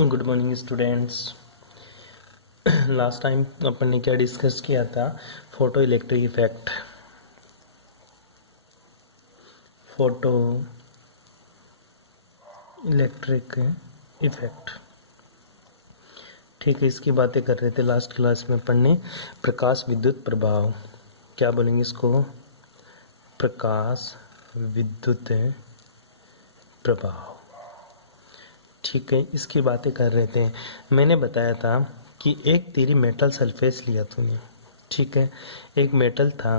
Good morning students. Last time अपन ने क्या डिस्कस किया था? Photo electric effect. Photo electric effect, ठीक है। इसकी बातें कर रहे थे लास्ट क्लास में अपन ने। प्रकाश विद्युत प्रभाव, क्या बोलेंगे इसको? प्रकाश विद्युत प्रभाव, ठीक है। इसकी बातें कर रहे थे। मैंने बताया था कि एक तेरी मेटल सरफेस लिया तूने, ठीक है। एक मेटल था,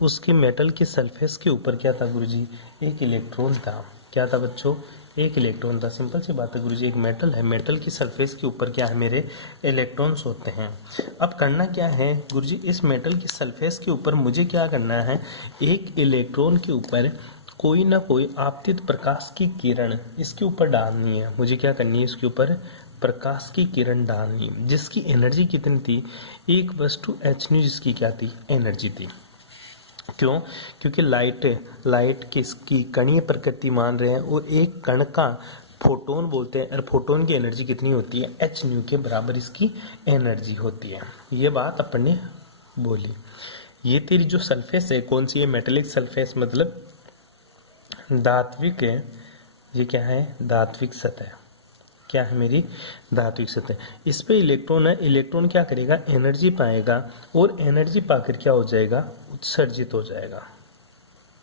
उसके मेटल के सरफेस के ऊपर क्या था गुरुजी? एक इलेक्ट्रॉन था। क्या था बच्चों? एक इलेक्ट्रॉन था। सिंपल सी बात है गुरुजी, एक मेटल है, मेटल की सरफेस के ऊपर क्या है मेरे? इलेक्ट्रॉन्स होते हैं। अब करना क्या है गुरुजी? इस मेटल की सरफेस के ऊपर मुझे क्या करना है? एक इलेक्ट्रॉन के ऊपर कोई ना कोई आपतित प्रकाश की किरण इसके ऊपर डालनी है। मुझे क्या करनी है? इसके ऊपर प्रकाश की किरण डालनी, जिसकी एनर्जी कितनी थी? एक वस्तु एच न्यू, जिसकी क्या थी? एनर्जी थी। क्यों? क्योंकि लाइट किसकी कणीय प्रकृति मान रहे हैं, और एक कण का फोटोन बोलते हैं, और फोटोन की एनर्जी कितनी होती है? एच न्यू के बराबर इसकी एनर्जी होती है। ये बात अपन ने बोली। ये तेरी जो सरफेस है कौन सी है? मेटेलिक सरफेस, मतलब धात्विक है। ये क्या है? धात्विक सतह। क्या है मेरी? धात्विक सतह। इस पे इलेक्ट्रॉन है। इलेक्ट्रॉन क्या करेगा? एनर्जी पाएगा, और एनर्जी पाकर क्या हो जाएगा? उत्सर्जित हो जाएगा।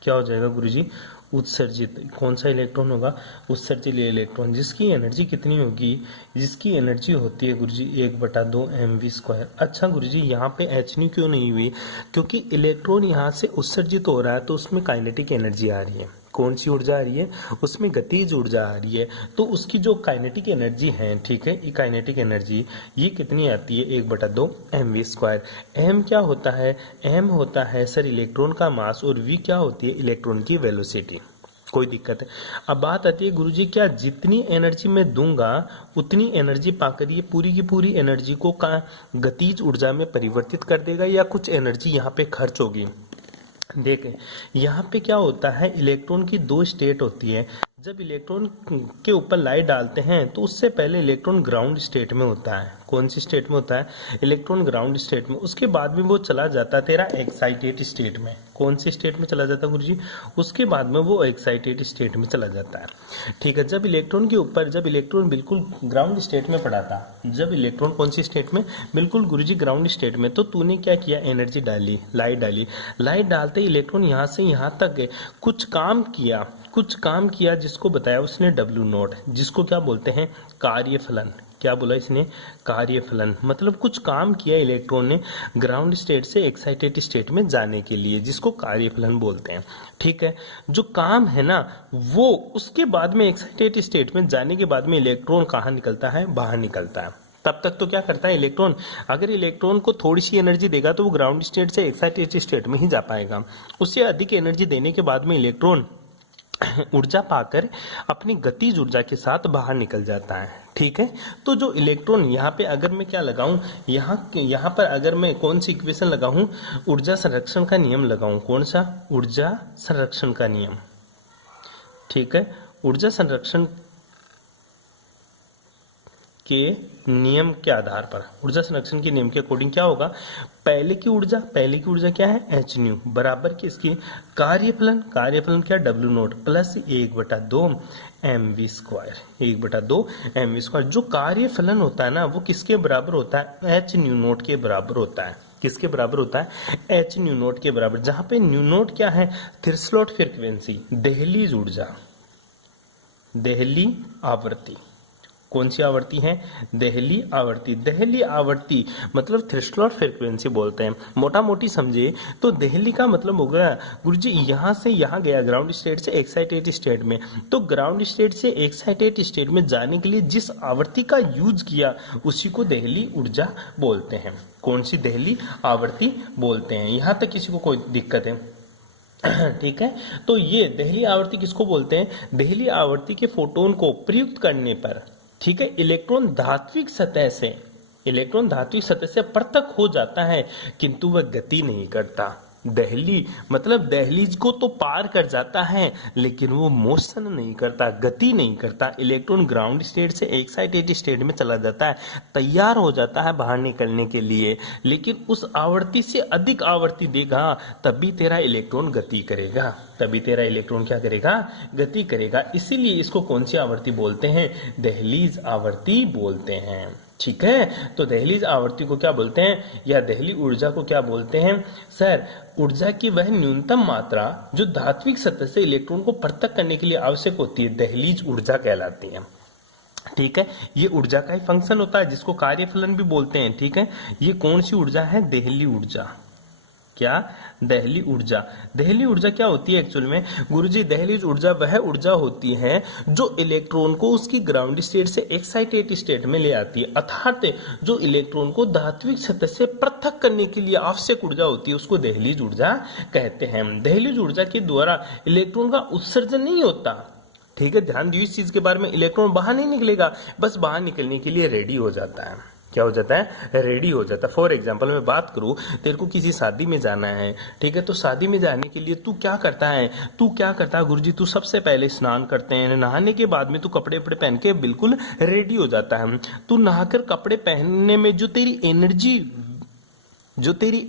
क्या हो जाएगा गुरुजी? उत्सर्जित। कौन सा इलेक्ट्रॉन होगा? उत्सर्जित इलेक्ट्रॉन। जिसकी एनर्जी कितनी होगी? जिसकी एनर्जी होती है गुरुजी 1/2 mv²। अच्छा गुरुजी, यहाँ पे एच न्यू क्यों नहीं हुई? क्योंकि इलेक्ट्रॉन यहाँ से उत्सर्जित हो रहा है, तो उसमें काइनेटिक एनर्जी आ रही है। कौन सी ऊर्जा आ रही है? उसमें गतिज ऊर्जा आ रही है। तो उसकी जो काइनेटिक एनर्जी है, ठीक है, ये काइनेटिक एनर्जी ये कितनी आती है? 1/2 mv²। एम क्या होता है? एम होता है सर इलेक्ट्रॉन का मास, और वी क्या होती है? इलेक्ट्रॉन की वेलोसिटी। कोई दिक्कत है? अब बात आती है गुरुजी, क्या जितनी एनर्जी मैं दूंगा उतनी एनर्जी पाकर ये पूरी की पूरी एनर्जी को गतिज ऊर्जा में परिवर्तित कर देगा, या कुछ एनर्जी यहाँ पे खर्च होगी? देखें, यहाँ पे क्या होता है? इलेक्ट्रॉन की दो स्टेट होती है। जब इलेक्ट्रॉन के ऊपर लाइट डालते हैं तो उससे पहले इलेक्ट्रॉन ग्राउंड स्टेट में होता है। कौन सी स्टेट में होता है? इलेक्ट्रॉन ग्राउंड स्टेट में। उसके बाद में वो चला जाता है तेरा एक्साइटेड स्टेट में। कौन सी स्टेट में चला जाता है गुरुजी? उसके बाद में वो एक्साइटेड स्टेट में चला जाता है, ठीक है। जब इलेक्ट्रॉन के ऊपर, जब इलेक्ट्रॉन बिल्कुल ग्राउंड स्टेट में पड़ा था, जब इलेक्ट्रॉन कौन सी स्टेट में? बिल्कुल गुरुजी ग्राउंड स्टेट में, तो तूने क्या किया? एनर्जी डाली, लाइट डाली। लाइट डालते इलेक्ट्रॉन यहाँ से यहाँ तक कुछ काम किया, कुछ काम किया, जिसको बताया उसने डब्ल्यू नॉट, जिसको क्या बोलते हैं? कार्यफलन। क्या बोला इसने? कार्यफलन। मतलब कुछ काम किया इलेक्ट्रॉन ने ग्राउंड स्टेट से एक्साइटेड स्टेट में जाने के लिए, जिसको कार्यफलन बोलते हैं, ठीक है। जो काम है ना, वो उसके बाद में एक्साइटेड स्टेट में जाने के बाद में इलेक्ट्रॉन कहाँ निकलता है? बाहर निकलता है। तब तक तो क्या करता है इलेक्ट्रॉन? अगर इलेक्ट्रॉन को थोड़ी सी एनर्जी देगा तो वो ग्राउंड स्टेट से एक्साइटेड स्टेट में ही जा पाएगा। उससे अधिक एनर्जी देने के बाद में इलेक्ट्रॉन ऊर्जा पाकर अपनी गतिज ऊर्जा के साथ बाहर निकल जाता है, ठीक है। तो जो इलेक्ट्रॉन यहाँ पे अगर मैं क्या लगाऊं, यहाँ पर अगर मैं कौन सी इक्वेशन लगाऊं? ऊर्जा संरक्षण का नियम लगाऊं। कौन सा? ऊर्जा संरक्षण का नियम, ठीक है। ऊर्जा संरक्षण के नियम के आधार पर, ऊर्जा संरक्षण के नियम के अकॉर्डिंग क्या होगा? पहले की ऊर्जा क्या है? एच न्यू बराबर की इसकी कार्यफलन क्या? W not plus 1/2 mv²। 1/2 mv²। जो कार्यफलन होता है ना, वो किसके बराबर होता है? एच न्यू नॉट के बराबर होता है। किसके बराबर होता है? एच न्यू नॉट के बराबर। जहां पे न्यू नॉट क्या है? थ्रेशोल्ड फ्रीक्वेंसी, दहलीज ऊर्जा, दहली आवृत्ति। कौन सी आवृत्ति है? दहली आवृत्ति। दहली आवृत्ति मतलब थ्रेशोल्ड फ्रीक्वेंसी बोलते हैं। मोटा मोटी समझे तो दहली का मतलब हो गया गुरुजी यहाँ से यहाँ गया ग्राउंड स्टेट से एक्साइटेड स्टेट में, तो ग्राउंड स्टेट से एक्साइटेड स्टेट में जाने के लिए जिस आवृत्ति का यूज किया उसी को दहली ऊर्जा बोलते हैं। कौन सी? दहली आवृत्ति बोलते हैं। यहाँ तक किसी को कोई दिक्कत है? ठीक है। तो ये दहली आवृत्ति किसको बोलते हैं? दहली आवृत्ति के फोटोन को प्रयुक्त करने पर, ठीक है, इलेक्ट्रॉन धात्विक सतह से पृथक हो जाता है, किंतु वह गति नहीं करता। दहली मतलब दहलीज को तो पार कर जाता है, लेकिन वो मोशन नहीं करता, गति नहीं करता। इलेक्ट्रॉन ग्राउंड स्टेट से एक्साइटेड स्टेट में चला जाता है, तैयार हो जाता है बाहर निकलने के लिए, लेकिन उस आवृत्ति से अधिक आवृत्ति देगा तभी तेरा इलेक्ट्रॉन गति करेगा, तभी तेरा इलेक्ट्रॉन क्या करेगा, गति करेगा। इसीलिए इसको कौन सी आवृत्ति बोलते हैं, दहलीज आवृत्ति बोलते हैं। ठीक है, तो दहलीज आवृत्ति को क्या बोलते हैं, या दहली ऊर्जा को क्या बोलते हैं सर, ऊर्जा की वह न्यूनतम मात्रा जो धात्विक सतह से इलेक्ट्रॉन को पृथक करने के लिए आवश्यक होती है, दहलीज ऊर्जा कहलाती है। ठीक है, ये ऊर्जा का ही फंक्शन होता है जिसको कार्यफलन भी बोलते हैं। ठीक है, ये कौन सी ऊर्जा है, दहली ऊर्जा। क्या, दहली ऊर्जा। दहली ऊर्जा क्या होती है एक्चुअल में गुरुजी, दहली ऊर्जा वह ऊर्जा होती है जो इलेक्ट्रॉन को उसकी ग्राउंड स्टेट से एक्साइटेड स्टेट में ले आती है, अर्थात जो इलेक्ट्रॉन को धात्विक सतह से पृथक करने के लिए आवश्यक ऊर्जा होती है उसको दहलीज ऊर्जा कहते हैं। दहलीज ऊर्जा के द्वारा इलेक्ट्रॉन का उत्सर्जन नहीं होता। ठीक है, ध्यान दियो इस चीज के बारे में, इलेक्ट्रॉन बाहर नहीं निकलेगा, बस बाहर निकलने के लिए रेडी हो जाता है। क्या हो जाता है, रेडी हो जाता है। फॉर एग्जाम्पल मैं बात करूं, तेरे को किसी शादी में जाना है, ठीक है, तो शादी में जाने के लिए तू क्या करता है गुरुजी, तू सबसे पहले स्नान करते हैं, नहाने के बाद में तू कपड़े वपड़े पहन के बिल्कुल रेडी हो जाता है। तू नहाकर कपड़े पहनने में जो तेरी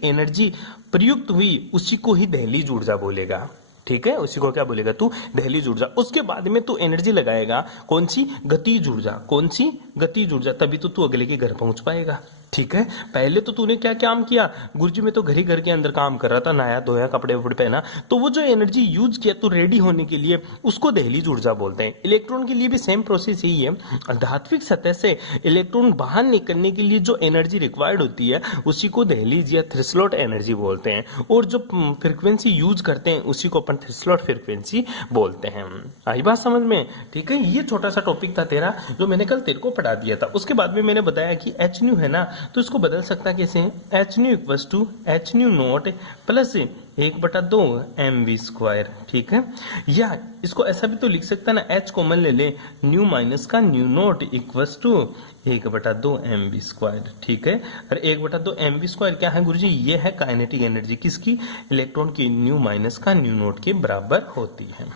एनर्जी प्रयुक्त हुई उसी को ही दहलीज ऊर्जा बोलेगा। ठीक है, उसी को क्या बोलेगा तू, दहलीज ऊर्जा। उसके बाद में तू एनर्जी लगाएगा कौन सी, गतिज ऊर्जा। कौन सी, गतिज ऊर्जा, तभी तो तू अगले के घर पहुंच पाएगा। ठीक है, पहले तो तूने क्या काम किया गुरुजी, मैं तो घर के अंदर काम कर रहा था, नहाया धोया कपड़े वपड़े पहना, तो वो जो एनर्जी यूज किया तू रेडी होने के लिए उसको दहलीज ऊर्जा बोलते हैं। इलेक्ट्रॉन के लिए भी सेम प्रोसेस यही है, धात्विक सतह से इलेक्ट्रॉन बाहर निकलने के लिए जो एनर्जी रिक्वायर्ड होती है उसी को दहलीज या थ्रेशोल्ड एनर्जी बोलते हैं, और जो फ्रिक्वेंसी यूज करते हैं उसी को अपन थ्रेशोल्ड फ्रिक्वेंसी बोलते हैं। आई बात समझ में। ठीक है, ये छोटा सा टॉपिक था तेरा जो मैंने कल तेरे को पढ़ा दिया था। उसके बाद में मैंने बताया कि एच न्यू है ना, तो इसको बदल सकता कैसे है, H nu equals to H nu naught plus 1/2 mv²। ठीक है, या इसको ऐसा भी तो लिख सकता ना, एच कॉमन ले ले, न्यू माइनस का nu naught equals to 1/2 mv²। ठीक है, और 1/2 mv² क्या है गुरुजी, ये है काइनेटिक एनर्जी किसकी, इलेक्ट्रॉन की, न्यू माइनस का न्यू नॉट के बराबर होती है।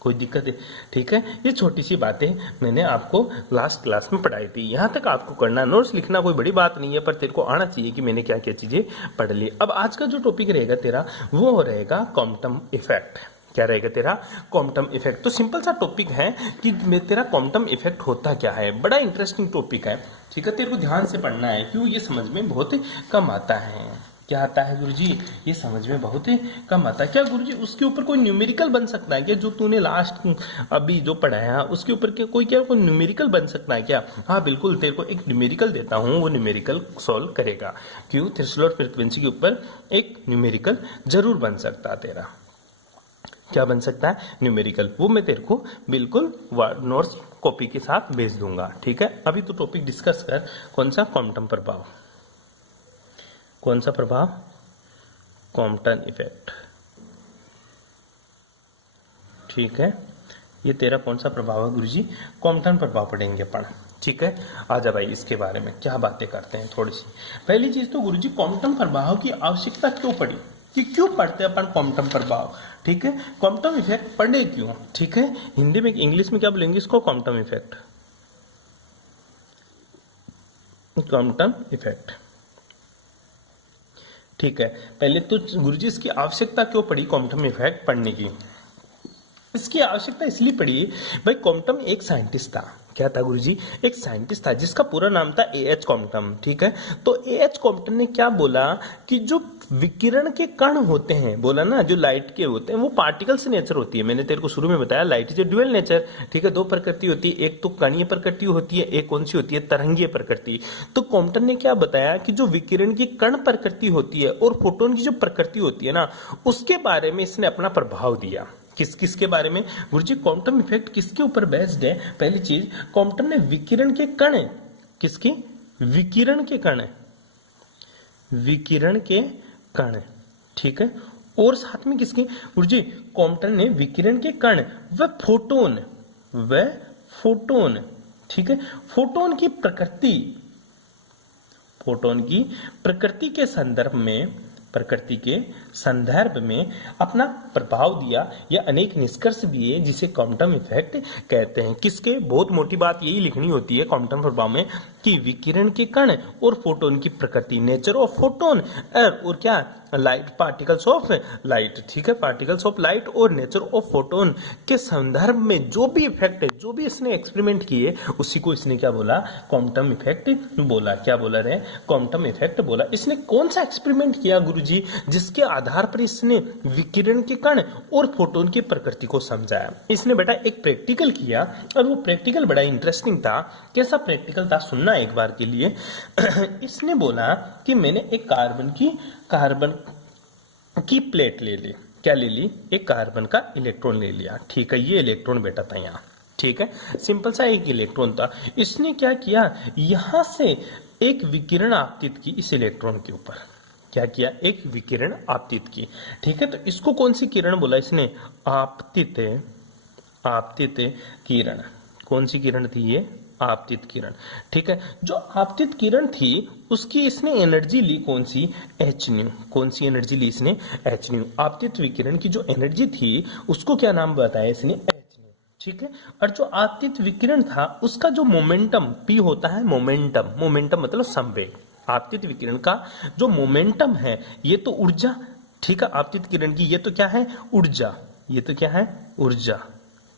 कोई दिक्कत है। ठीक है, ये छोटी सी बातें मैंने आपको लास्ट क्लास में पढ़ाई थी, यहाँ तक आपको करना, नोट्स लिखना कोई बड़ी बात नहीं है, पर तेरे को आना चाहिए कि मैंने क्या क्या चीजें पढ़ ली। अब आज का जो टॉपिक रहेगा तेरा वो रहेगा क्वांटम इफेक्ट। क्या रहेगा तेरा, क्वांटम इफेक्ट। तो सिंपल सा टॉपिक है कि तेरा क्वांटम इफेक्ट होता क्या है, बड़ा इंटरेस्टिंग टॉपिक है। ठीक है, तेरे को ध्यान से पढ़ना है, क्यों, ये समझ में बहुत कम आता है। क्या आता है गुरुजी, ये समझ में बहुत ही कम आता है। क्या गुरुजी उसके ऊपर कोई न्यूमेरिकल बन सकता है क्या, जो तूने लास्ट अभी जो पढ़ाया उसके ऊपर कोई न्यूमेरिकल बन सकता है क्या? हाँ बिल्कुल, तेरे को एक न्यूमेरिकल देता हूँ, वो न्यूमेरिकल सॉल्व करेगा। क्यों, थ्रेशोल्ड फ्रीक्वेंसी के ऊपर एक न्यूमेरिकल जरूर बन सकता है तेरा। क्या बन सकता है, न्यूमेरिकल, वो मैं तेरे को बिल्कुल नोट्स कॉपी के साथ भेज दूंगा। ठीक है, अभी तो टॉपिक डिस्कस कर, कौन सा, क्वांटम प्रभाव। कौन सा प्रभाव, क्वांटम इफेक्ट। ठीक है, ये तेरा कौन सा प्रभाव है गुरुजी, क्वांटम प्रभाव पढ़ेंगे अपन। ठीक है, आजा भाई इसके बारे में क्या बातें करते हैं थोड़ी सी। पहली चीज तो गुरुजी क्वांटम प्रभाव की आवश्यकता क्यों पड़ी, कि क्यों पढ़ते हैं अपन क्वांटम प्रभाव। ठीक है, क्वांटम इफेक्ट पढ़े क्यों। ठीक है, हिंदी में इंग्लिश में क्या बोलेंगे इसको, क्वांटम इफेक्ट, क्वांटम इफेक्ट। ठीक है, पहले तो गुरुजी इसकी आवश्यकता क्यों पड़ी क्वांटम इफेक्ट पढ़ने की। इसकी आवश्यकता इसलिए पड़ी भाई, क्वांटम एक साइंटिस्ट था। क्या था गुरुजी, एक साइंटिस्ट था जिसका पूरा नाम था A.H. क्वांटम। ठीक है, तो A.H. क्वांटम ने क्या बोला कि जो विकिरण के कण होते हैं, बोला ना जो लाइट के होते हैं वो पार्टिकल्स नेचर होती है। मैंने तेरे को शुरू में बताया लाइट इज ड्यूअल नेचर। ठीक है, दो प्रकृति होती है, एक तो कणीय प्रकृति होती है, एक कौन सी होती है, तरंगीय प्रकृति। तो क्वांटम ने क्या बताया कि जो विकिरण की कण प्रकृति होती है और फोटोन की जो प्रकृति होती है ना, उसके बारे में इसने अपना प्रभाव दिया। किसके बारे में गुरुजी, क्वांटम इफेक्ट किसके ऊपर बेस्ड है। पहली चीज, क्वांटम ने विकिरण के कण, किसके, विकिरण के कण, विकिरण के कण। ठीक है, और साथ में किसके गुरुजी, क्वांटम ने विकिरण के कण व फोटोन। ठीक है, फोटोन की प्रकृति, फोटोन की प्रकृति के संदर्भ में, प्रकृति के संदर्भ में अपना प्रभाव दिया या अनेक निष्कर्ष दिए, जिसे क्वांटम इफेक्ट कहते हैं। किसके? बहुत मोटी बात यही लिखनी होती है क्वांटम प्रभाव में कि विकिरण के कण और फोटोन की प्रकृति, नेचर ऑफ फोटोन, और क्या लाइट, पार्टिकल्स ऑफ लाइट, ठीक है, पार्टिकल्स ऑफ लाइट और नेचर ऑफ फोटोन के संदर्भ में जो भी इफेक्ट है, जो भी इसने एक्सपेरिमेंट किए, उसी को इसने क्या बोला? क्वांटम इफेक्ट बोला। क्या बोला रे? क्वांटम इफेक्ट बोला। इसने कौन सा एक्सपेरिमेंट किया गुरुजी, जिसके आधार पर इसने विकिरण के कण और फोटोन की प्रकृति को समझाया? इसने बेटा एक प्रैक्टिकल किया, और वो प्रैक्टिकल बड़ा इंटरेस्टिंग था। कैसा प्रैक्टिकल था सुनना एक बार के लिए। इसने बोला कि मैंने एक कार्बन की प्लेट ले ली। क्या ले ली? एक कार्बन का इलेक्ट्रॉन ले लिया, ठीक है। ये इलेक्ट्रॉन बेटा था यहाँ, ठीक है, सिंपल सा एक इलेक्ट्रॉन था। इसने क्या किया? यहां से एक विकिरण आपतित की इस इलेक्ट्रॉन के ऊपर। क्या किया? एक विकिरण आपतित की, ठीक है। तो इसको कौन सी किरण बोला इसने? आपतित किरण। कौन सी किरण थी ये? आपतित किरण, ठीक है। जो आपतित किरण थी उसकी इसने एनर्जी ली कौन सी? H new. कौन सी एनर्जी ली इसने? H new. आपतित विकिरण की जो एनर्जी थी उसको क्या नाम बताया इसने? एच न्यू, ठीक है। और जो आपतित विकिरण था उसका जो मोमेंटम पी होता है, मोमेंटम मतलब संवेग। आपतित विकिरण का जो मोमेंटम है ये तो ऊर्जा, ठीक है, आपतित किरण की ये तो क्या है? ऊर्जा। ये तो क्या है? ऊर्जा,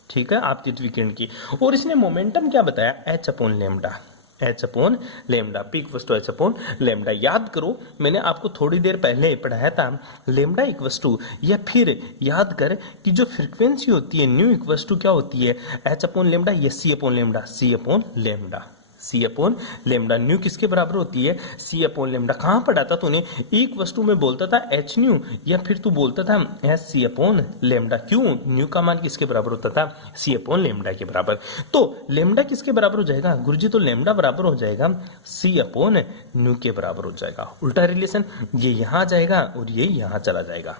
ठीक है, आपतित विकिरण की। और इसने मोमेंटम क्या बताया? H upon lambda. H upon lambda, P equals to H upon lambda. याद करो मैंने आपको थोड़ी देर पहले पढ़ाया था लेमडा इक्वल्स टू, या फिर याद कर कि जो फ्रीक्वेंसी होती है न्यू इक्वल्स टू क्या होती है? एच अपॉन लेमडा या सी अपॉन लेमडा? सी अपॉन लेमडा। सी अपॉन लेमडा। न्यू किसके बराबर होती है? सी अपॉन लेमडा। कहां पढ़ा था तूने? एक वस्तु में बोलता था एच न्यू, या फिर तू बोलता था एस सी अपॉन लेमडा। क्यों? न्यू का मान किसके बराबर होता था? सी अपॉन लेमडा के बराबर। तो लेमडा किसके बराबर हो जाएगा गुरुजी? तो लेमडा बराबर हो जाएगा सी अपॉन न्यू के बराबर हो जाएगा। उल्टा रिलेशन, ये यहां जाएगा और ये यहां चला जाएगा,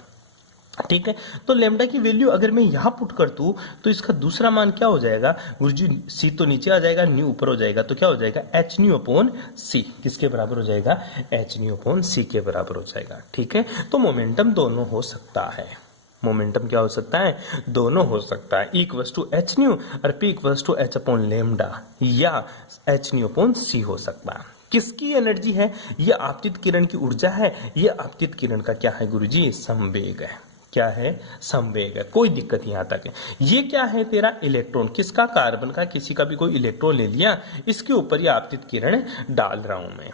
ठीक है। तो लेमडा की वैल्यू अगर मैं यहां पुट कर दूं तो इसका दूसरा मान क्या हो जाएगा गुरुजी? सी तो नीचे आ जाएगा, न्यू ऊपर हो जाएगा, तो क्या हो जाएगा? एच न्यू अपॉन सी। किसके बराबर हो जाएगा? एच न्यू अपॉन सी के बराबर हो जाएगा, ठीक है। तो मोमेंटम दोनों हो सकता है। मोमेंटम क्या हो सकता है? दोनों हो सकता है। इक्वल्स टू एच न्यू और P equals to H upon lambda, या एच न्यू अपॉन सी हो सकता है। किसकी एनर्जी है? ये आपतित किरण की ऊर्जा है। ये आपतित किरण का क्या है गुरुजी? संवेग है। क्या है? संवेग है। कोई दिक्कत यहां तक है। ये क्या है? तेरा इलेक्ट्रॉन। किसका? कार्बन का। किसी का भी कोई इलेक्ट्रॉन ले लिया, इसके ऊपर ये आपतित किरण डाल रहा हूं मैं।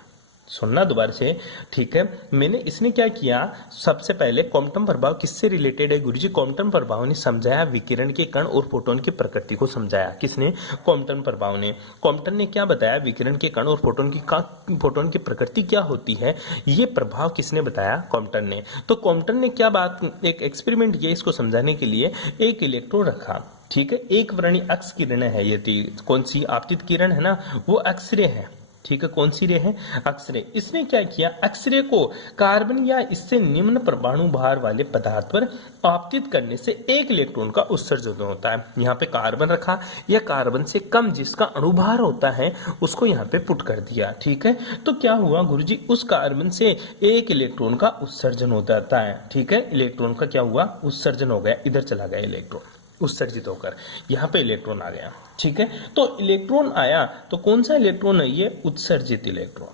सुनना दोबारा से, ठीक है। मैंने इसने क्या किया? सबसे पहले क्वांटम प्रभाव किससे रिलेटेड है गुरुजी? क्वांटम प्रभाव ने समझाया विकिरण के कण और फोटोन की प्रकृति को समझाया। किसने? क्वांटम प्रभाव ने। क्वांटम ने क्या बताया? विकिरण के कण और फोटोन की प्रकृति क्या होती है, ये प्रभाव किसने बताया? क्वांटम ने। तो क्वांटम ने क्या बात, एक एक्सपेरिमेंट किया इसको समझाने के लिए। एक इलेक्ट्रॉन रखा, ठीक है, एक वर्णी एक्स किरण है ये थी। कौन सी? आपतित किरण है ना, वो एक्सरे है, ठीक है। कौन सी रे है? एक्सरे। इसने क्या किया? एक्सरे को कार्बन या इससे निम्न परमाणु भार वाले पदार्थ पर आपतित करने से एक इलेक्ट्रॉन का उत्सर्जन होता है। यहाँ पे कार्बन रखा, या कार्बन से कम जिसका अणुभार होता है उसको यहाँ पे पुट कर दिया, ठीक है। तो क्या हुआ गुरुजी? उस कार्बन से एक इलेक्ट्रॉन का उत्सर्जन हो जाता है, ठीक है। इलेक्ट्रॉन का क्या हुआ? उत्सर्जन हो गया, इधर चला गया इलेक्ट्रॉन उत्सर्जित होकर, यहाँ पे इलेक्ट्रॉन आ गया, ठीक है। तो इलेक्ट्रॉन आया, तो कौन सा इलेक्ट्रॉन है ये? उत्सर्जित इलेक्ट्रॉन।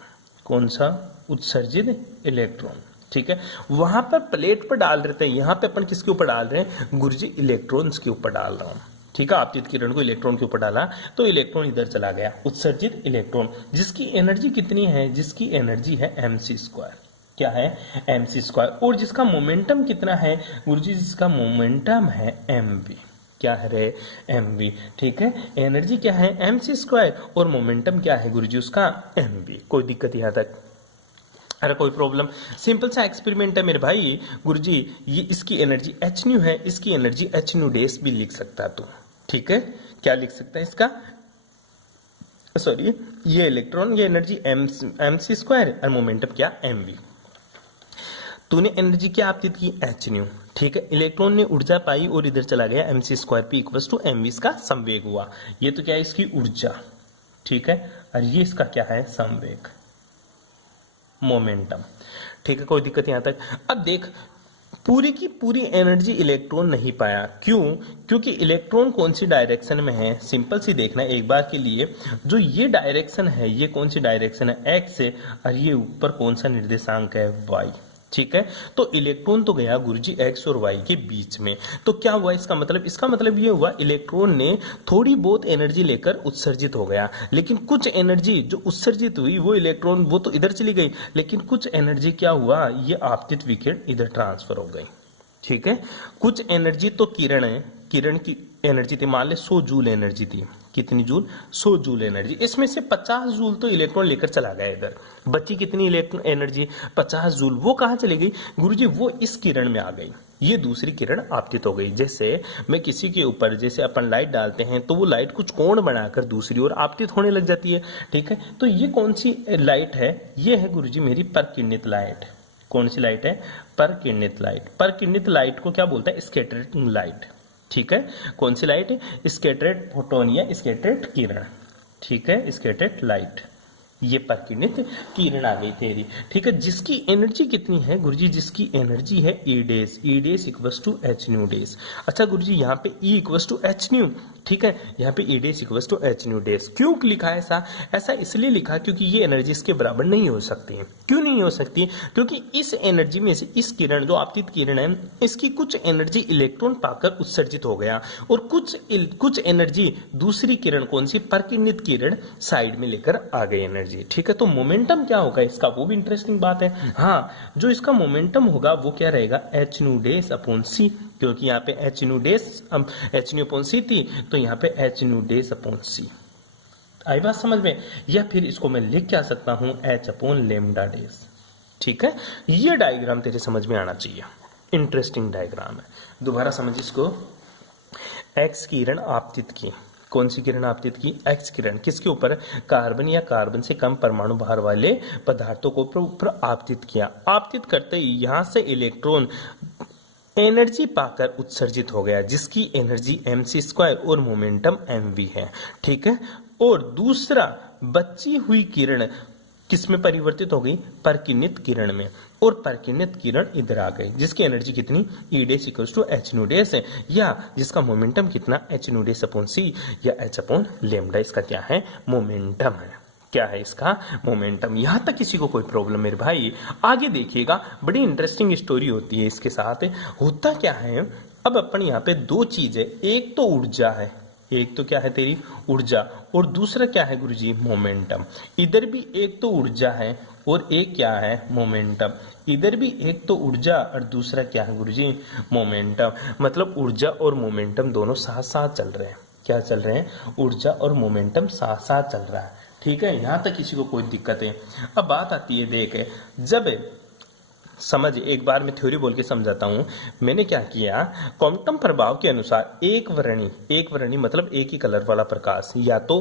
कौन सा? उत्सर्जित इलेक्ट्रॉन, ठीक है। वहां पर प्लेट पर डाल रहे थे, यहाँ पे अपन किसके ऊपर डाल रहे हैं गुरुजी? इलेक्ट्रॉन्स के ऊपर डाल रहा हूं, ठीक है। आपतित किरण को इलेक्ट्रॉन के ऊपर डाला तो इलेक्ट्रॉन इधर चला गया, उत्सर्जित इलेक्ट्रॉन, जिसकी एनर्जी कितनी है? जिसकी एनर्जी है mc²। क्या है? mc²। और जिसका मोमेंटम कितना है गुरुजी? जिसका मोमेंटम है mv। क्या है रे? mv, ठीक है। एनर्जी क्या है? mc² और मोमेंटम क्या है गुरुजी? उसका mv। कोई दिक्कत यहां तक? अरे कोई प्रॉब्लम? सिंपल सा एक्सपेरिमेंट है मेरे भाई। गुरुजी ये इसकी एनर्जी एच न्यू है, इसकी एनर्जी एच न्यू डेस भी लिख सकता है तू, ठीक है। क्या लिख सकता है इसका? सॉरी, ये इलेक्ट्रॉन, ये एनर्जी mc² और मोमेंटम क्या? mv। तूने एनर्जी क्या आपतित की? एच न्यू, ठीक है। इलेक्ट्रॉन ने ऊर्जा पाई और इधर चला गया, mc² p equals to mv, इसका संवेग हुआ। ये तो क्या है? इसकी ऊर्जा, ठीक है। और ये इसका क्या है? संवेग, मोमेंटम, ठीक है। कोई दिक्कत यहां तक? अब देख पूरी की पूरी एनर्जी इलेक्ट्रॉन नहीं पाया। क्यों? क्योंकि इलेक्ट्रॉन कौन सी डायरेक्शन में है, सिंपल सी देखना एक बार के लिए। जो ये डायरेक्शन है, ये कौन सी डायरेक्शन है, एक्स है, और ये ऊपर कौन सा निर्देशांक है, वाई। ठीक है, तो इलेक्ट्रॉन तो गया गुरुजी एक्स और वाई के बीच में। तो क्या हुआ इसका मतलब? इसका मतलब ये हुआ इलेक्ट्रॉन ने थोड़ी बहुत एनर्जी लेकर उत्सर्जित हो गया, लेकिन कुछ एनर्जी जो उत्सर्जित हुई वो इलेक्ट्रॉन वो तो इधर चली गई, लेकिन कुछ एनर्जी क्या हुआ, ये आपतित विकिरण इधर ट्रांसफर हो गई। ठीक है, कुछ एनर्जी तो किरण की एनर्जी थी, मान ले 100 जूल एनर्जी थी। कितनी जूल? 100 joule energy. इसमें से 50 जूल तो इलेक्ट्रॉन लेकर चला गया इधर, बची कितनी इलेक्ट्रॉन एनर्जी? 50 जूल। वो कहाँ चली गई गुरुजी? वो इस किरण में आ गई, ये दूसरी किरण आपतित हो गई। जैसे मैं किसी के ऊपर, जैसे अपन लाइट डालते हैं तो वो लाइट कुछ कोण बनाकर दूसरी ओर आपतित होने लग जाती है। ठीक है, तो ये कौन सी लाइट है? ये है गुरुजी मेरी परकिरणित लाइट। कौन सी लाइट है? परकिरणित लाइट। परकिरणित लाइट को क्या बोलता है? Scattered light. ठीक है, कौन सी लाइट? स्कैटर्ड फोटोन या स्कैटर्ड किरण। ठीक है, स्कैटर्ड लाइट, ये परकिरणित किरण आ गई तेरी। ठीक है, जिसकी एनर्जी कितनी है गुरुजी? जिसकी एनर्जी है E dash. E dash equals to H nu dash. अच्छा गुरुजी, यहाँ पे E equals to H nu. ठीक है, यहाँ पे E dash equals to H nu dash. क्यों लिखा है ऐसा? ऐसा इसलिए लिखा क्योंकि ये एनर्जी इसके बराबर नहीं हो सकती है। क्यों नहीं हो सकती? क्योंकि इस एनर्जी में से इस किरण, जो आपतित किरण है, इसकी कुछ एनर्जी इलेक्ट्रॉन पाकर उत्सर्जित हो गया, और कुछ एनर्जी दूसरी किरण, कौन सी? परकिरणित किरण, साइड में लेकर आ गई एनर्जी। ठीक है, तो मोमेंटम क्या होगा इसका, वो भी इंटरेस्टिंग बात है। हाँ, जो इसका मोमेंटम होगा वो क्या रहेगा? H nu dash upon C, क्योंकि यहाँ पे H nu days, H new upon C थी, तो यहाँ पे H nu dash upon C। आई बात समझ में? या फिर इसको मैं लिख क्या सकता हूं? H upon lambda days. ठीक है, ये डायग्राम तेरे समझ में आना चाहिए, इंटरेस्टिंग डायग्राम है। दोबारा समझ इसको। एक्स किरण आपतित की, कौन सी किरण आपतित की? एक्स किरण। किसके ऊपर? कार्बन या कार्बन से कम परमाणु भार वाले पदार्थों को ऊपर आपतित किया। आपतित करते ही यहां से इलेक्ट्रॉन एनर्जी पाकर उत्सर्जित हो गया, जिसकी एनर्जी mc² और मोमेंटम mv है। ठीक है, और दूसरा बची हुई किरण किस में परिवर्तित हो गई? परकिरणित किरण में, और परकिरणित किरण इधर आ गई, जिसकी एनर्जी कितनी? E dash equals to H nu dash है, या जिसका मोमेंटम कितना? H nu dash upon C या H अपॉन लेमडा। इसका क्या है? मोमेंटम है। क्या है इसका? मोमेंटम। यहां तक किसी को कोई प्रॉब्लम मेरे भाई? आगे देखिएगा, बड़ी इंटरेस्टिंग स्टोरी होती है इसके साथ। होता क्या है, अब अपन यहाँ पे दो चीज है, एक तो ऊर्जा है, एक तो क्या है तेरी? ऊर्जा, और दूसरा क्या है गुरुजी? मोमेंटम। इधर भी एक तो ऊर्जा है और एक क्या है? मोमेंटम। इधर भी एक तो ऊर्जा और दूसरा क्या है गुरुजी? मोमेंटम। मतलब ऊर्जा और मोमेंटम दोनों साथ साथ चल रहे हैं। क्या चल रहे हैं? ऊर्जा और मोमेंटम साथ साथ चल रहा है। ठीक है, यहां तक किसी को कोई दिक्कत है? अब बात आती है, देख, जब समझ, एक बार मैं थ्योरी बोल के समझाता हूं। मैंने क्या किया, क्वांटम प्रभाव के अनुसार एक वर्णी मतलब एक ही कलर वाला प्रकाश, या तो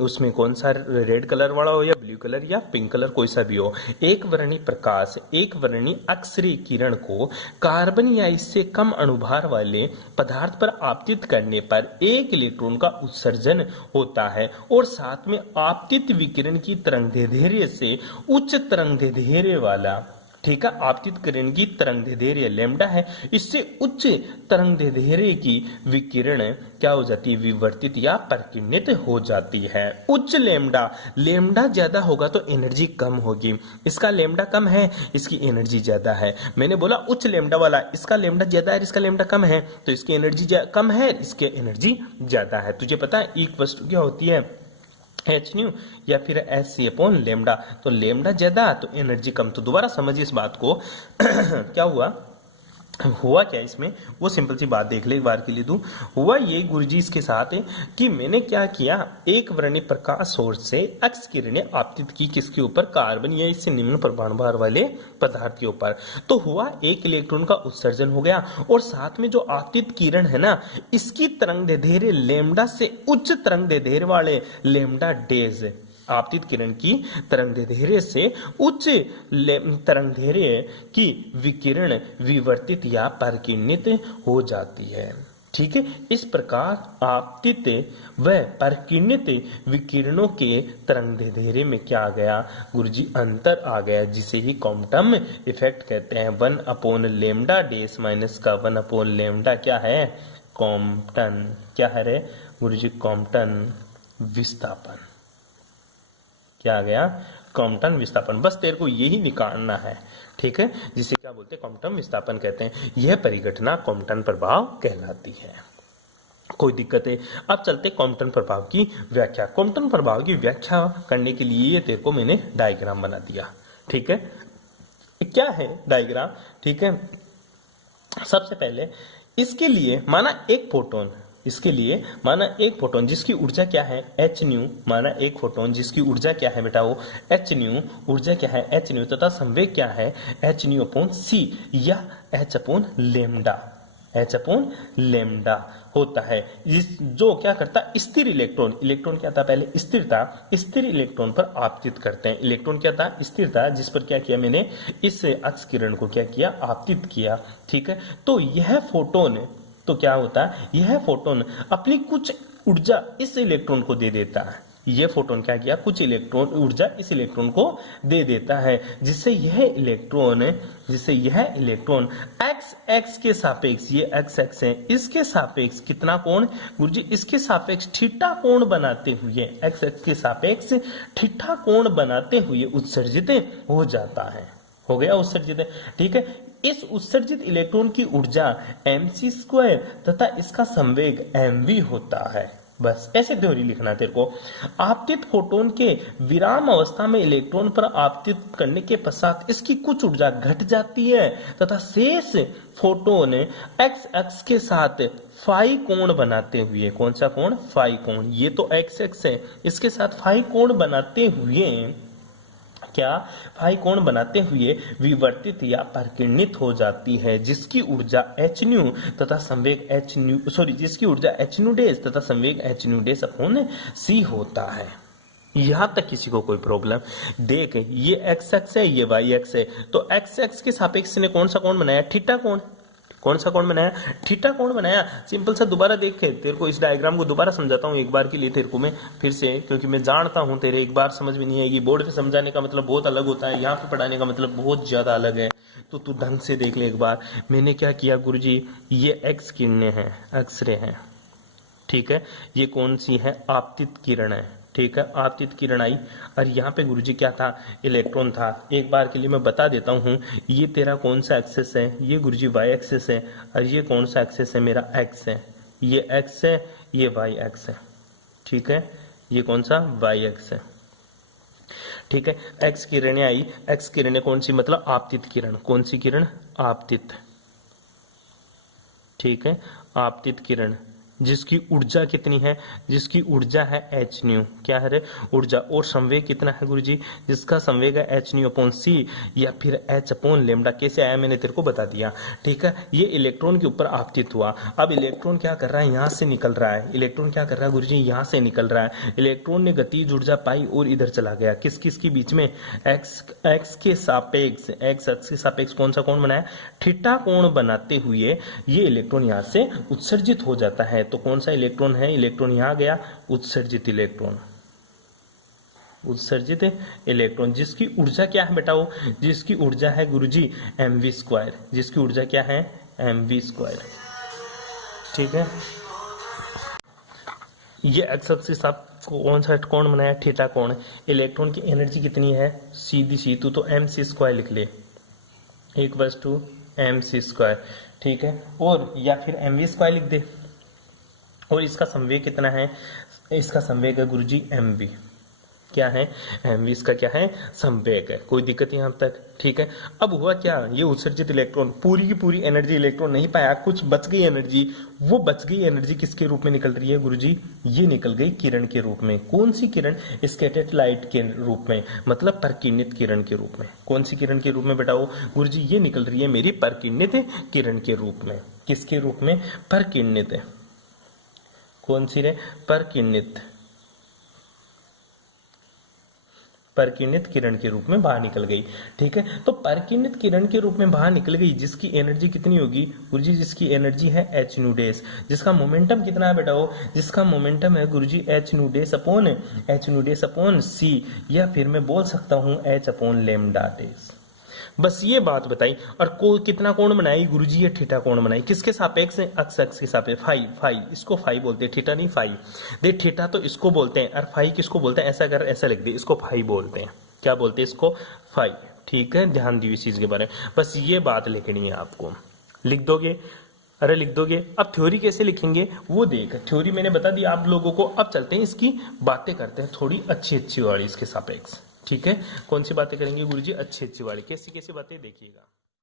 उसमें कौन सा रेड कलर वाला हो या ब्लू कलर या पिंक कलर, कोई सा भी हो, एक वर्णी प्रकाश, एक वर्णी अक्सरी किरण को कार्बन या इससे कम अणुभार वाले पदार्थ पर आपतित करने पर एक इलेक्ट्रॉन का उत्सर्जन होता है, और साथ में आपतित विकिरण की तरंगदैर्ध्य से उच्च तरंगदैर्ध्य वाला, ठीक है, आपतित किरण की तरंगदैर्ध्य लैम्डा है, इससे उच्च तरंगदैर्ध्य की विकिरण क्या हो जाती है? विवर्तित या परकिरणित हो जाती है। उच्च लैम्डा ज्यादा होगा तो एनर्जी कम होगी। इसका लैम्डा कम है, इसकी एनर्जी ज्यादा है। मैंने बोला उच्च लैम्डा वाला, इसका लैम्डा ज्यादा है, इसका लैम्डा कम है, तो इसकी एनर्जी कम है, इसकी एनर्जी ज्यादा है। तुझे पता है इक्वल टू क्या होती है? H न्यू या फिर SC अपॉन लेमडा। तो लेमडा ज्यादा तो एनर्जी कम। तो दोबारा समझिए इस बात को। क्या हुआ क्या इसमें, वो सिंपल सी बात देख ले एक बार के लिए तू। हुआ ये गुरुजी इसके साथ कि मैंने क्या किया, एक वर्णी प्रकाश सोर्स से एक्स किरणें आपतित की, किसके ऊपर? कार्बन या इससे निम्न परमाणु भार वाले पदार्थ के ऊपर। तो हुआ एक इलेक्ट्रॉन का उत्सर्जन हो गया, और साथ में जो आपतित किरण है ना, इसकी तरंगदैर्ध्य लैम्डा से उच्च तरंगदैर्ध्य वाले लैम्डा डेज, आपतित किरण की तरंगदैर्ध्य से उच्च तरंगदैर्ध्य की विकिरण विवर्तित या परकिरणित हो जाती है। ठीक है। इस प्रकार आपतित व परिकिरणित विकिरणों के तरंग दैर्ध्य में क्या आ गया गुरुजी, अंतर आ गया, जिसे ही क्वांटम इफेक्ट कहते हैं। 1/λ डेस माइनस का 1/λ क्या है, क्वांटम, क्या है रे गुरुजी, क्वांटम विस्थापन। क्या आ गया, क्वांटम विस्थापन। बस तेरे को यही निकालना है, ठीक है, जिसे क्या बोलते हैं, क्वांटम विस्थापन कहते हैं। यह परिघटना क्वांटम प्रभाव कहलाती है। कोई दिक्कत है? अब चलते क्वांटम प्रभाव की व्याख्या। क्वांटम प्रभाव की व्याख्या करने के लिए तेरे को मैंने डायग्राम बना दिया, ठीक है। क्या है डायग्राम, ठीक है। सबसे पहले इसके लिए माना एक फोटोन, इसके लिए माना एक फोटोन जिसकी ऊर्जा क्या है एच न्यू, माना एक फोटोन जिसकी ऊर्जा क्या है बेटा, वो एच न्यू, ऊर्जा क्या है एच न्यू, तथा संवेग क्या है एच न्यू अपॉन सी या H upon lambda, H upon lambda होता है। जो क्या करता, स्थिर इलेक्ट्रॉन, इलेक्ट्रॉन क्या था पहले स्थिर था, स्थिर इलेक्ट्रॉन पर आपतित करते हैं। इलेक्ट्रॉन क्या था, स्थिर था, जिस पर क्या किया मैंने, इस अक्ष किरण को क्या किया, आपतित किया, ठीक है। तो यह फोटोन, तो क्या होता है, यह फोटोन अपनी कुछ ऊर्जा इस इलेक्ट्रॉन को दे देता है। यह फोटोन क्या किया, कुछ इलेक्ट्रॉन ऊर्जा इस इलेक्ट्रॉन को दे देता है, जिससे यह इलेक्ट्रॉन एक्स एक्स के सापेक्ष, ये एक्स एक्स है, इसके सापेक्ष कितना कोण गुरुजी, इसके सापेक्ष थीटा कोण बनाते हुए, एक्स एक्स के सापेक्ष थीटा कोण बनाते हुए उत्सर्जित हो जाता है। हो गया उत्सर्जित, ठीक है। इस उत्सर्जित इलेक्ट्रॉन की ऊर्जा mc² तथा इसका संवेग mv होता है। बस ऐसे थ्योरी लिखना तेरे को। आपतित फोटोन के विराम अवस्था में इलेक्ट्रॉन पर आपतित करने के पश्चात इसकी कुछ ऊर्जा घट जाती है तथा शेष फोटोन एक्स एक्स के साथ फाई कोण बनाते हुए, कौन सा कोण, फाई कोण, ये तो एक्स एक्स है, इसके साथ फाई कोण बनाते हुए क्या, फाई कोण बनाते हुए विवर्तित या परिकिरणित हो जाती है, जिसकी ऊर्जा एच न्यू तथा संवेग एच न्यू, सॉरी, जिसकी ऊर्जा एच न्यू डेस तथा संवेग एच न्यू डेस अपॉन सी होता है। यहां तक किसी को कोई प्रॉब्लम? देख, ये एक्स एक्स है, ये वाई एक्स है, तो एक्स एक्स के सापेक्ष ने कौन सा कोण बनाया, थीटा कोण, कौन सा कोण बनाया, थीटा कोण बनाया। सिंपल सा दोबारा देख के तेरे को इस डायग्राम को दोबारा समझाता हूँ एक बार के लिए तेरे को मैं फिर से, क्योंकि मैं जानता हूँ तेरे एक बार समझ में नहीं आएगी। बोर्ड पे समझाने का मतलब बहुत अलग होता है, यहाँ पे पढ़ाने का मतलब बहुत ज्यादा अलग है। तो तू ढंग से देख ले एक बार। मैंने क्या किया गुरुजी, ये एक्स किरणें हैं, एक्सरे हैं, ठीक है। ये कौन सी है, आपतित किरण है, ठीक है। आपतित किरण आई और यहाँ पे गुरुजी क्या था, इलेक्ट्रॉन था। एक बार के लिए मैं बता देता हूँ, ये तेरा कौन सा एक्सेस है, ये गुरुजी वाई एक्सेस है, और ये कौन सा एक्सेस है, मेरा एक्स है, ये एक्स है, ये वाई एक्स है, ठीक है। ये कौन सा, वाई एक्स है, ठीक है। एक्स किरणें आई, एक्स किरणें कौन सी, मतलब आपतित किरण, कौन सी किरण, आपतित, ठीक है, आपतित किरण, जिसकी ऊर्जा कितनी है, जिसकी ऊर्जा है एच न्यू, क्या है रे ऊर्जा, और संवेग कितना है गुरुजी, जिसका संवेग है एच न्यू अपॉन सी या फिर एच अपॉन लेमडा। कैसे आया मैंने तेरे को बता दिया, ठीक है। ये इलेक्ट्रॉन के ऊपर आपतित हुआ। अब इलेक्ट्रॉन क्या कर रहा है, यहाँ से निकल रहा है, इलेक्ट्रॉन क्या कर रहा है गुरुजी, यहाँ से निकल रहा है। इलेक्ट्रॉन ने गतिज ऊर्जा पाई और इधर चला गया, किस किस के बीच में, एक्स एक्स के सापेक्ष, एक्स एक्स के सापेक्ष कौन सा कोण बनाया, थीटा कोण बनाते हुए ये इलेक्ट्रॉन यहाँ से उत्सर्जित हो जाता है। तो कौन सा इलेक्ट्रॉन है, इलेक्ट्रॉन यहां गया, उत्सर्जित इलेक्ट्रॉन, उत्सर्जित इलेक्ट्रॉन, जिसकी ऊर्जा क्या है बेटा, वो जिसकी ऊर्जा है गुरुजी mv², जिसकी ऊर्जा क्या है mv², ठीक है। ये एक्स एक्सिस के साथ कौन सा कोण बनाया, थीटा कोण। इलेक्ट्रॉन की एनर्जी कितनी है, सीधी सी तू तो mc² लिख ले, इक्वल्स टू mc², ठीक है। और या फिर mv² लिख दे। और इसका संवेग कितना है, इसका संवेग है गुरुजी mv, क्या है mv, इसका क्या है संवेग है। कोई दिक्कत यहाँ तक, ठीक है। अब हुआ क्या, ये उत्सर्जित इलेक्ट्रॉन पूरी की पूरी एनर्जी इलेक्ट्रॉन नहीं पाया, कुछ बच गई एनर्जी। वो बच गई एनर्जी किसके रूप में निकल रही है गुरुजी, ये निकल गई किरण के रूप में। कौन सी किरण, स्कैटर्ड लाइट के रूप में, मतलब परिकिरणित किरण के रूप में। कौन सी किरण के रूप में बेटा, वो गुरुजी ये निकल रही है मेरी परिकिरणित किरण के रूप में। किसके रूप में, परिकिरणित, कौन सी रे, परिकिरणित, परिकिरणित किरण के रूप में बाहर निकल गई। ठीक है, तो परिकिरणित किरण के रूप में बाहर निकल गई, जिसकी एनर्जी कितनी होगी गुरुजी? जिसकी एनर्जी है h न्यू डेज। जिसका मोमेंटम कितना है बेटा? वो जिसका मोमेंटम है गुरुजी h nu dash upon c, या फिर मैं बोल सकता हूं h अपॉन लैम्डा डेज। बस ये बात बताई। और कितना कोण बनाई गुरुजी? ये थीटा कोण बनाई। किसके सापेक्ष? अक्ष के सापेक्ष। फाई, इसको फाई बोलते हैं, थीटा नहीं फाई। देख थीटा तो इसको बोलते हैं, और फाई किसको बोलते हैं? ऐसा अगर ऐसा लिख दे, इसको फाई बोलते हैं। क्या बोलते हैं इसको? फाई। ठीक है, ध्यान दीजिए इस चीज के बारे में, बस ये बात लिखनी है आपको। लिख दोगे? अरे लिख दोगे। अब थ्योरी कैसे लिखेंगे वो देख, थ्योरी मैंने बता दी आप लोगों को। अब चलते हैं इसकी बातें करते हैं थोड़ी अच्छी वाली इसके सापेक्ष। ठीक है, कौन सी बातें करेंगे गुरुजी? अच्छी वाली। कैसी कैसी बातें देखिएगा।